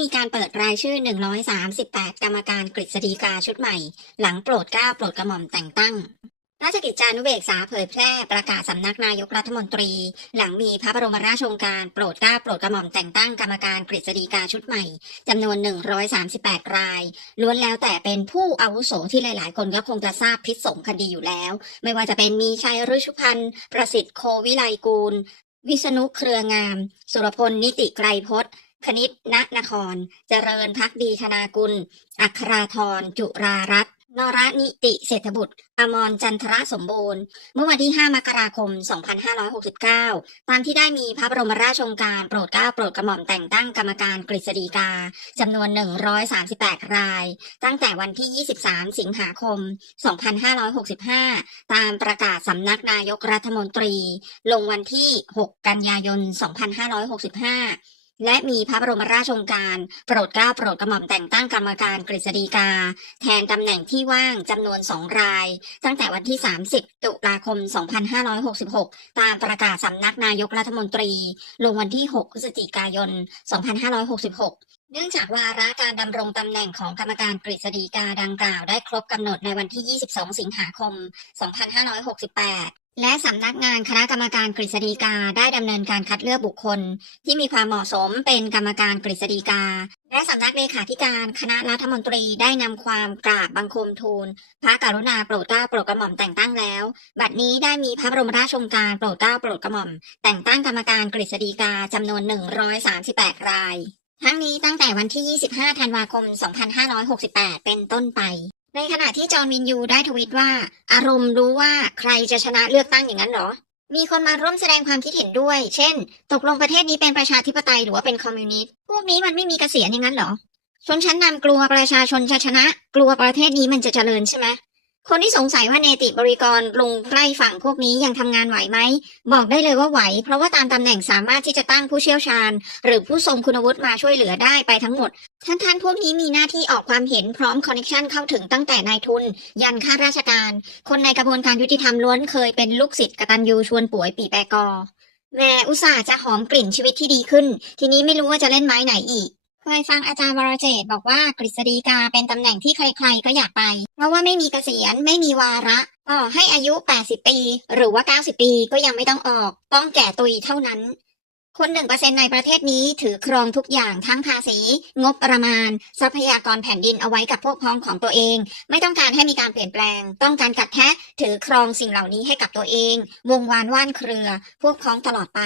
มีการเปิดรายชื่อ 138 กรรมการกฤษฎีกาชุดใหม่ หลังโปรดเกล้าโปรดกระหม่อมแต่งตั้ง ราชกิจจานุเบกษาเผยแพร่ประกาศสำนักนายกรัฐมนตรี หลังมีพระบรมราชโองการโปรดเกล้าโปรดกระหม่อมแต่งตั้งกรรมการกฤษฎีกาชุดใหม่จำนวน 138 ราย ล้วนแล้วแต่เป็นผู้อาวุโสที่หลาย ๆ คนก็คงจะทราบพิษสงคดีอยู่แล้ว ไม่ว่าจะเป็นมีชัยฤชุพันธ์ประสิทธิ์โควิไลกูล วิษณุเครืองาม สุรพลนิติไกรพจน์ คณิตณนคร เจริญพักดีธนากุล อัคราธรจุรารัตน์นรนิติเศรษฐบุตร อมรจันทรสมบูรณ์ เมื่อวันที่ 5 มกราคม 2569 ตามที่ได้มีพระบรมราชโองการโปรดเกล้าโปรดกระหม่อมแต่งตั้งกรรมการกฤษฎีกา จำนวน 138 ราย ตั้งแต่วันที่ 23 สิงหาคม 2565 ตามประกาศสำนักนายกรัฐมนตรี ลงวันที่ 6 กันยายน 2565 และมีพระบรมราชโองการ โปรดเกล้าโปรดกระหม่อมแต่งตั้งกรรมการกฤษฎีกา แทนตำแหน่งที่ว่างจำนวนสองราย ตั้งแต่วันที่ 30 ตุลาคม 2566 ตามประกาศสำนักนายกรัฐมนตรี ลงวันที่ 6 พฤศจิกายน 2566เนื่องจากวาระการดำรงตำแหน่งของกรรมการกฤษฎีกาดังกล่าวได้ครบกำหนดในวันที่ 22 สิงหาคม 2568 และสำนักงานคณะกรรมการกฤษฎีกาได้ดำเนินการคัดเลือกบุคคล ที่มีความเหมาะสมเป็นกรรมการกฤษฎีกา และสำนักเลขาธิการคณะรัฐมนตรีได้นำความกราบบังคมทูล พระกรุณาโปรดเกล้าโปรดกระหม่อมแต่งตั้งแล้ว บัดนี้ได้มีพระบรมราชโองการโปรดเกล้าโปรดกระหม่อม แต่งตั้งกรรมการกฤษฎีกาจำนวน 138 ราย ทั้งนี้ตั้งแต่วันที่ 25 ธันวาคม 2568 เป็นต้นไป ในขณะที่จอห์นวินยูได้ทวิตว่า อารมณ์รู้ว่าใครจะชนะเลือกตั้งอย่างนั้นหรอ มีคนมาร่วมแสดงความคิดเห็นด้วย เช่น ตกลงประเทศนี้เป็นประชาธิปไตยหรือว่าเป็นคอมมิวนิสต์ พวกนี้มันไม่มีเกษียณอย่างนั้นหรอ ชนชั้นนำกลัวประชาชนจะชนะ กลัวประเทศนี้มันจะเจริญใช่ไหม คนที่สงสัยว่าเนติบริกรลงใกล้ฝั่งพวกนี้ยังทำงานไหวไหม บอกได้เลยว่าไหว เพราะว่าตามตำแหน่งสามารถที่จะตั้งผู้เชี่ยวชาญ หรือผู้ทรงคุณวุฒิมาช่วยเหลือได้ไปทั้งหมด ท่านท่านพวกนี้มีหน้าที่ออกความเห็นพร้อมคอนเนคชันเข้าถึงตั้งแต่นายทุน ยันข้าราชการ คนในกระบวนการยุติธรรมล้วนเคยเป็นลูกศิษย์กตัญญูชวนป่วยปีแปรกอแม่อุตส่าห์จะหอมกลิ่นชีวิตที่ดีขึ้น ทีนี้ไม่รู้ว่าจะเล่นไม้ไหนอีก เคยฟังอาจารย์วรเจตบอกว่ากฤษฎีกาเป็นตำแหน่งที่ใครๆก็อยากไป เพราะว่าไม่มีเกษียณไม่มีวาระต่อให้อายุ 80 ปี หรือว่า 90 ปีก็ยังไม่ต้องออก ต้องแก่ตุยเท่านั้น คนหนึ่งเปอร์เซ็นในประเทศนี้ถือครองทุกอย่างทั้งภาษี งบประมาณ ทรัพยากรแผ่นดินเอาไว้กับพวกพ้องของตัวเอง ไม่ต้องการให้มีการเปลี่ยนแปลง ต้องการกัดแทะถือครองสิ่งเหล่านี้ให้กับตัวเอง วงวานว่านเครือ พวกพ้องตลอดไป